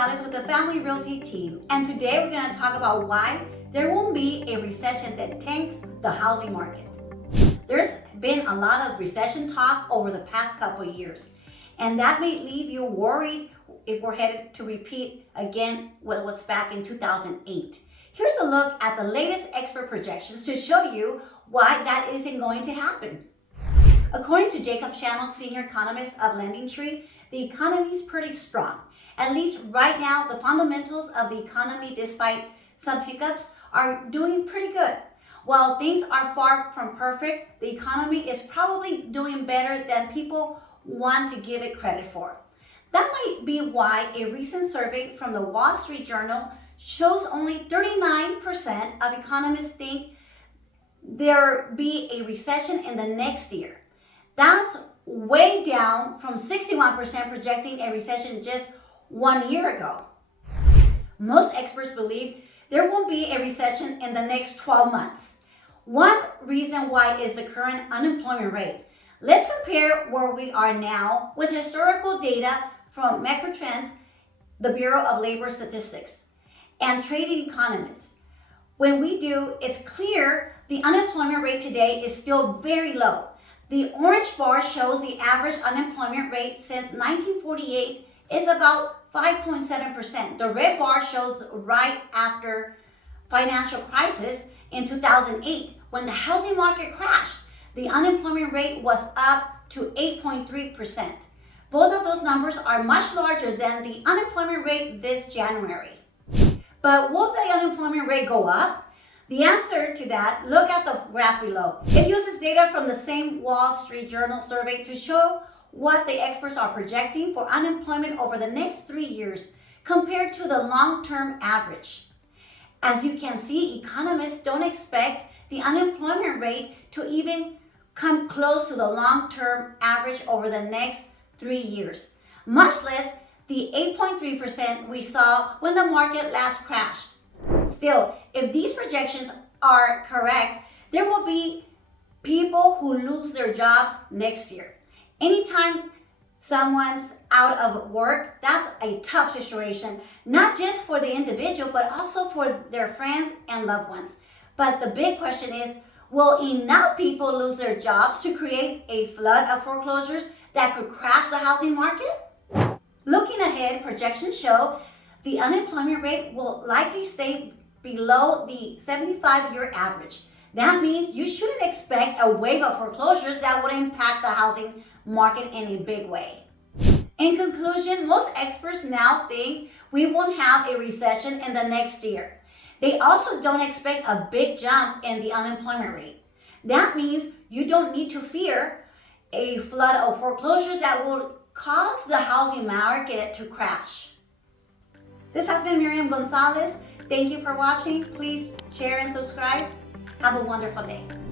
Gonzalez with the Family Realty team, and today we're going to talk about why there won't be a recession that tanks the housing market. There's been a lot of recession talk over the past couple of years, and that may leave you worried if we're headed to repeat again what's back in 2008. Here's a look at the latest expert projections to show you why that isn't going to happen. According to Jacob Channel, senior economist of LendingTree, the economy is pretty strong. At least right now, the fundamentals of the economy, despite some hiccups, are doing pretty good. While things are far from perfect, the economy is probably doing better than people want to give it credit for. That might be why a recent survey from the Wall Street Journal shows only 39% of economists think there be a recession in the next year. That's way down from 61% projecting a recession just 1 year ago. Most experts believe there won't be a recession in the next 12 months. One reason why is the current unemployment rate. Let's compare where we are now with historical data from Megatrends, the Bureau of Labor Statistics, and trading economists. When we do, it's clear the unemployment rate today is still very low. The orange bar shows the average unemployment rate since 1948 is about 5.7%. The red bar shows right after financial crisis in 2008, when the housing market crashed. The unemployment rate was up to 8.3%. Both of those numbers are much larger than the unemployment rate this January. But will the unemployment rate go up? The answer to that, look at the graph below. It uses data from the same Wall Street Journal survey to show what the experts are projecting for unemployment over the next 3 years compared to the long-term average. As you can see, economists don't expect the unemployment rate to even come close to the long-term average over the next 3 years, much less the 8.3% we saw when the market last crashed. Still, if these projections are correct, there will be people who lose their jobs next year. Anytime someone's out of work, that's a tough situation, not just for the individual, but also for their friends and loved ones. But the big question is, will enough people lose their jobs to create a flood of foreclosures that could crash the housing market? Looking ahead, projections show the unemployment rate will likely stay below the 75-year average. That means you shouldn't expect a wave of foreclosures that would impact the housing market in a big way. In conclusion, most experts now think we won't have a recession in the next year. They also don't expect a big jump in the unemployment rate. That means you don't need to fear a flood of foreclosures that will cause the housing market to crash. This has been Miriam Gonzalez. Thank you for watching. Please share and subscribe. Have a wonderful day.